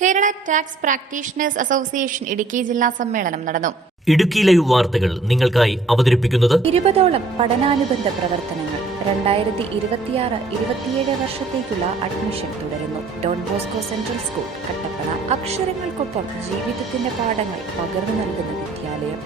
Kerala tax practitioners association Idukki ജില്ലാ സമ്മേളനം നടന്നു. ഇടുക്കി ലൈവ് വാർത്തകൾ നിങ്ങൾക്കായി അവതരിപ്പിക്കുന്നത് 20ഓളം പഠനാനുബന്ധ പ്രവർത്തനങ്ങൾ. 2026-27 വർഷത്തേക്കുള്ള അഡ്മിഷൻ തുടരുന്നു. Don Bosco central school Kattappana. അക്ഷരങ്ങൾക്കൊപ്പം ജീവിതത്തിന്റെ പാഠങ്ങൾ പകർന്നു നൽകുന്ന വിദ്യാലയം.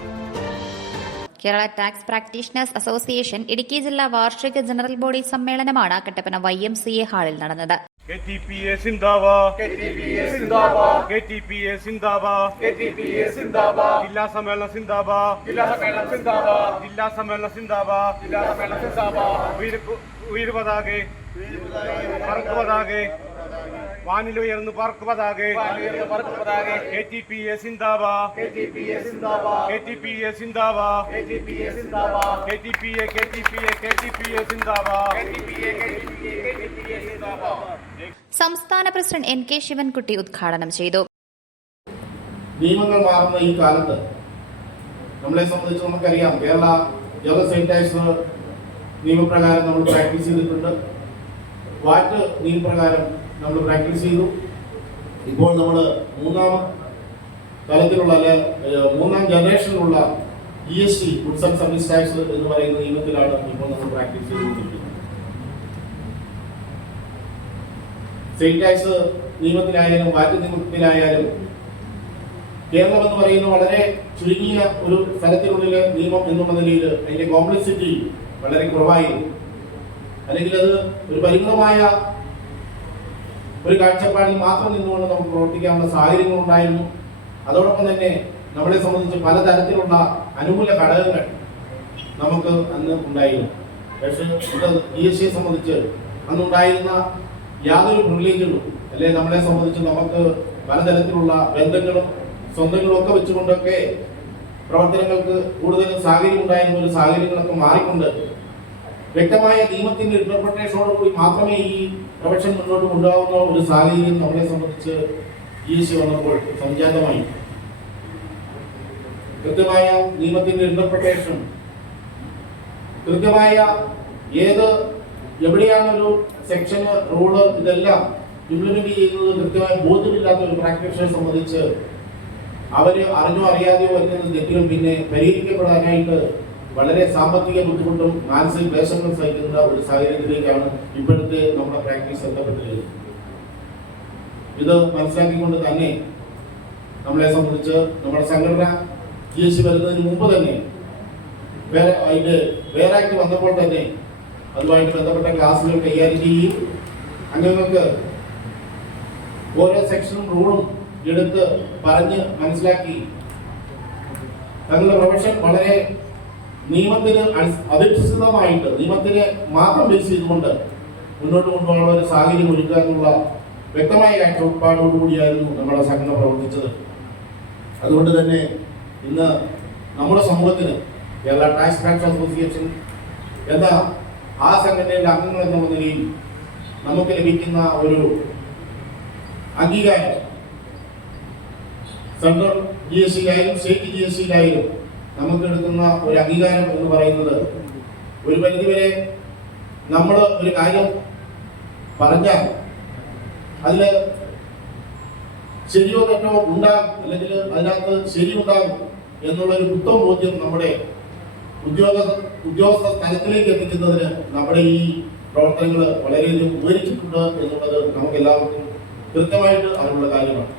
Kerala tax practitioners association Idukki ജില്ലാ വാർഷിക ജനറൽ ബോഡി സമ്മേളനമാണ് കട്ടപ്പന YMCA ഹാളിൽ നടന്നത്. KTPA സിന്ദാബാദ്, KTPA സിന്ദാബാദ്, KTPA സിന്ദാബാദ്, KTPA സിന്ദാബാദ്, ജില്ലാ സമ്മേളനം സിന്ദാബാദ്, ജില്ലാ സമ്മേളനം സിന്ദാബാദ്, ജില്ലാ സമ്മേളനം സിന്ദാബാദ്, ജില്ലാ സമ്മേളനം സിന്ദാബാദ്. ഉയർ പതാകെ, പറക്ക് പതാകെ, വാനിലുയർന്ന് പറക്ക് പതാകെ, KTPA സിന്ദാബാദ്, KTPA സിന്ദാബാദ്, KTPA സിന്ദാബാദ്, KTPA സിന്ദാബാദ്, KTPA KTPA KTPA സിന്ദാബാദ്, KTPA KTPA സിന്ദാബാദ്. സംസ്ഥാന പ്രസിഡന്റ് NK ശിവൻകുട്ടി ഉദ്ഘാടനം ചെയ്തു. നിയമങ്ങൾ മാറുന്ന ഈ കാലത്ത് നമ്മളെ സംബന്ധിച്ച് നമുക്കറിയാം, കേരള ജനറൽ സെക്രട്ടേഴ്സ് നിയമപ്രകാരം നമ്മൾ പ്രാക്ടീസ് ചെയ്തിട്ടുണ്ട്. വാറ്റ് നിയമപ്രകാരം നമ്മൾ പ്രാക്ടീസ് ചെയ്തു. ഇപ്പോൾ നമ്മൾ മൂന്നാം തലത്തിലുള്ള മൂന്നാം ജനറേഷനിലുള്ള GST goods and service tax എന്ന് പറയുന്ന നിയമത്തിലാണ് ഇപ്പോൾ നമ്മൾ പ്രാക്ടീസ് ചെയ്തുകൊണ്ടിരിക്കുന്നത്. സെയിൽ ടാക്സ് നിയമത്തിലായാലും വാറ്റ് നിയമത്തിലായാലും കേരളം എന്ന് പറയുന്ന വളരെ ചുരുങ്ങിയ ഒരു സ്ഥലത്തിനുള്ളിലെ നിയമം എന്നുള്ള നിലയിൽ അതിന്റെ കോംപ്ലക്സിറ്റി വളരെ കുറവായിരുന്നു. അല്ലെങ്കിൽ അത് ഒരു പരിമിതമായ ഒരു കാഴ്ചപ്പാടിൽ മാത്രം നിന്നുകൊണ്ട് നമുക്ക് പ്രവർത്തിക്കാനുള്ള സാഹചര്യങ്ങൾ ഉണ്ടായിരുന്നു. അതോടൊപ്പം തന്നെ നമ്മളെ സംബന്ധിച്ച് പലതരത്തിലുള്ള അനുകൂല ഘടകങ്ങൾ നമുക്ക് അന്ന് ഉണ്ടായിരുന്നു. പക്ഷേ GSTയെ സംബന്ധിച്ച് അന്നുണ്ടായിരുന്ന യാതൊരു പ്രിവിലേജുകളും അല്ലെ നമ്മളെ സംബന്ധിച്ച് നമുക്ക് പലതരത്തിലുള്ള ബന്ധങ്ങളും സ്വന്തങ്ങളും ഒക്കെ വെച്ചുകൊണ്ടൊക്കെ പ്രവർത്തനങ്ങൾക്ക് കൂടുതൽ സാഹചര്യം ഉണ്ടായിരുന്ന ഒരു സാഹചര്യങ്ങളൊക്കെ മാറിക്കൊണ്ട് വ്യക്തമായ നിയമത്തിന്റെ ഇന്റർപ്രിട്ടേഷനോടുകൂടി മാത്രമേ ഈ പ്രൊഫഷൻ മുന്നോട്ട് കൊണ്ടുപോകുന്ന ഒരു സാഹചര്യം നമ്മളെ സംബന്ധിച്ച് GST വന്നപ്പോൾ സംജാതമായി. കൃത്യമായ നിയമത്തിന്റെ ഇന്റർപ്രിട്ടേഷൻ, കൃത്യമായ എവിടെയാണൊരു സെക്ഷന് റൂള്, ഇതെല്ലാം ഇംപ്ലിമെന്റ് ചെയ്യുന്നത് കൃത്യമായി ബോധ്യമില്ലാത്ത ഒരു പ്രാക്ടീഷണറെ സംബന്ധിച്ച് അവര് അറിഞ്ഞോ അറിയാതെയോ വരുന്ന തെറ്റുകൾ പിന്നെ പരിഹരിക്കപ്പെടാനായിട്ട് വളരെ സാമ്പത്തിക ബുദ്ധിമുട്ടും മാനസിക ക്ലേശങ്ങളും സഹിക്കുന്ന ഒരു സാഹചര്യത്തിലേക്കാണ് ഇപ്പോഴത്തെ നമ്മുടെ പ്രാക്ടീസ് എത്തപ്പെട്ടിരിക്കുന്നത്. ഇത് മനസ്സിലാക്കിക്കൊണ്ട് തന്നെ നമ്മളെ സംബന്ധിച്ച് നമ്മുടെ സംഘടന GST വരുന്നതിന് മുമ്പ് തന്നെ അതിന്റെ വേറെ ആക്ട് വന്നപ്പോൾ തന്നെ അതുമായിട്ട് ബന്ധപ്പെട്ട ക്ലാസുകൾ കൈകാര്യം ചെയ്യുകയും അംഗങ്ങൾക്ക് ഓരോ സെക്ഷനും റൂളും എടുത്ത് പറഞ്ഞ് മനസ്സിലാക്കി തങ്ങളുടെ പ്രൊഫഷൻ വളരെ നിയമത്തിന് അധിഷ്ഠിതമായിട്ട് നിയമത്തിനെ മാത്രം ബേസ് ചെയ്തുകൊണ്ട് മുന്നോട്ട് കൊണ്ടുപോകാനുള്ള ഒരു സാഹചര്യം ഒരുക്കുക എന്നുള്ള വ്യക്തമായ കാഴ്ചപ്പാടോടുകൂടിയായിരുന്നു നമ്മുടെ സംഘടന പ്രവർത്തിച്ചത്. അതുകൊണ്ട് തന്നെ ഇന്ന് നമ്മുടെ സമൂഹത്തിന് കേരള ടാക്സ് പ്രാക്ടീഷണേഴ്സ് അസോസിയേഷൻ എന്ന ആ സംഘടനയിലെ അംഗങ്ങൾ എന്ന നിലയിൽ നമുക്ക് ലഭിക്കുന്ന ഒരു അംഗീകാരം സെൻട്രൽ GSTയിലായാലും സ്റ്റേറ്റ് GSTയിലായാലും നമുക്ക് എടുക്കുന്ന ഒരു അംഗീകാരം എന്ന് പറയുന്നത് ഒരു പരിധിവരെ നമ്മൾ ഒരു കാര്യം പറഞ്ഞാൽ അതിൽ ശരിയോ തെറ്റോ ഉണ്ടാകും, അല്ലെങ്കിൽ അതിനകത്ത് ശരിയുണ്ടാകും എന്നുള്ളൊരു ഉത്തമ ബോധ്യം നമ്മുടെ ഉദ്യോഗസ്ഥ തലത്തിലേക്ക് എത്തിക്കുന്നതിന് നമ്മുടെ ഈ പ്രവർത്തനങ്ങൾ വളരെയധികം ഉപകരിച്ചിട്ടുണ്ട് എന്നുള്ളത് നമുക്ക് എല്ലാവർക്കും കൃത്യമായിട്ട് അറിവുള്ള കാര്യമാണ്.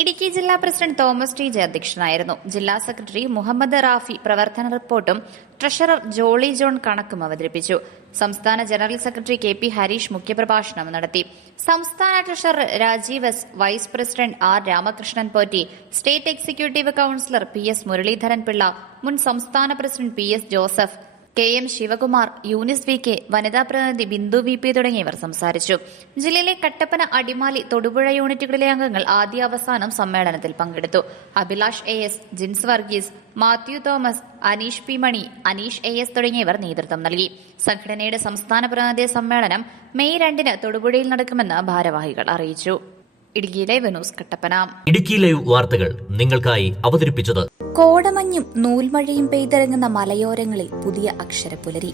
ഇടുക്കി ജില്ലാ പ്രസിഡന്റ് തോമസ് TJ അധ്യക്ഷനായിരുന്നു. ജില്ലാ സെക്രട്ടറി മുഹമ്മദ് റാഫി പ്രവർത്തന റിപ്പോർട്ടും ട്രഷറർ ജോളി ജോൺ കണക്കും അവതരിപ്പിച്ചു. സംസ്ഥാന ജനറൽ സെക്രട്ടറി KP ഹരീഷ് മുഖ്യപ്രഭാഷണം നടത്തി. സംസ്ഥാന treasurer Rajeev S, vice president R Ramakrishnan Potti, state executive councillor PS Muraleedharan Pillai, മുൻ സംസ്ഥാന president PS Joseph, KM Sivakumar, Younis VK, വനിതാ പ്രതിനിധി ബിന്ദു VP തുടങ്ങിയവർ സംസാരിച്ചു. ജില്ലയിലെ കട്ടപ്പന, അടിമാലി, തൊടുപുഴ യൂണിറ്റുകളിലെ അംഗങ്ങൾ ആദ്യാവസാനം സമ്മേളനത്തിൽ പങ്കെടുത്തു. Abhilash AS, Jins Varghese, Mathew Thomas, Aneesh P Mani, Aneesh AS തുടങ്ങിയവർ നേതൃത്വം നൽകി. സംഘടനയുടെ സംസ്ഥാന പ്രതിനിധി സമ്മേളനം മെയ് 2-ന് തൊടുപുഴയിൽ നടക്കുമെന്ന് ഭാരവാഹികൾ അറിയിച്ചു. Idukki live news Kattappana. Idukki live വാർത്തകൾ നിങ്ങൾക്കായി അവതരിപ്പിച്ചത് കോടമഞ്ഞും നൂൽമഴയും പെയ്തിറങ്ങുന്ന മലയോരങ്ങളിൽ പുതിയ അക്ഷരപ്പുലരി.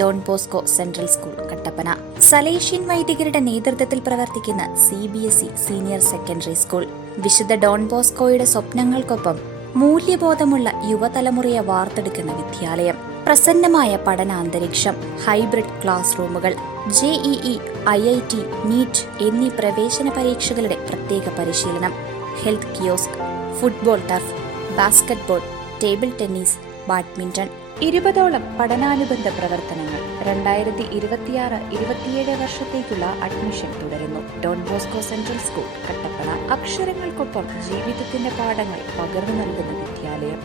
Don Bosco central school Kattappana, Salesian വൈദികരുടെ നേതൃത്വത്തിൽ പ്രവർത്തിക്കുന്ന CBSE സീനിയർ സെക്കൻഡറി സ്കൂൾ, വിശുദ്ധ ഡോൺ ബോസ്കോയുടെ സ്വപ്നങ്ങൾക്കൊപ്പം മൂല്യബോധമുള്ള യുവതലമുറയെ വാർത്തെടുക്കുന്ന വിദ്യാലയം, പ്രസന്നമായ പഠനാന്തരീക്ഷം, ഹൈബ്രിഡ് ക്ലാസ് റൂമുകൾ, JEE, IIT, NEET എന്നീ പ്രവേശന പരീക്ഷകളുടെ പ്രത്യേക പരിശീലനം, health kiosk, football turf, basketball, table tennis, badminton, 20ഓളം പഠനാനുബന്ധ പ്രവർത്തനങ്ങൾ. 2026-27 വർഷത്തേക്കുള്ള അഡ്മിഷൻ തുടരുന്നു. Don Bosco central school Kattappana, അക്ഷരങ്ങൾക്കൊപ്പം ജീവിതത്തിന്റെ പാഠങ്ങൾ പകർന്നു നൽകുന്ന വിദ്യാലയം.